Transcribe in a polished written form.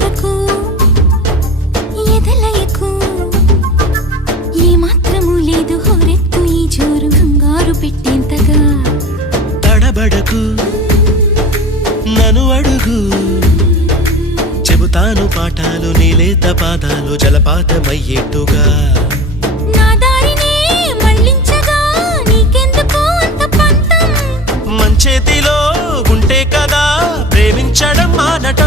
కొరకు ఎదలయకు ఏ మాత్రము లేదు హోరెత్తు ఈ జోరు కంగారు పెట్టేంతగా తడబడకు నన్ను అడుగు చెబుతాను పాఠాలు నీలేత పాదాలు జలపాతమయ్యేట్టుగా నా దారినే మళ్ళించగా నీకెందుకు అంత పంతం మంచేతిలో ఉంటే కదా ప్రేమించడం మానటం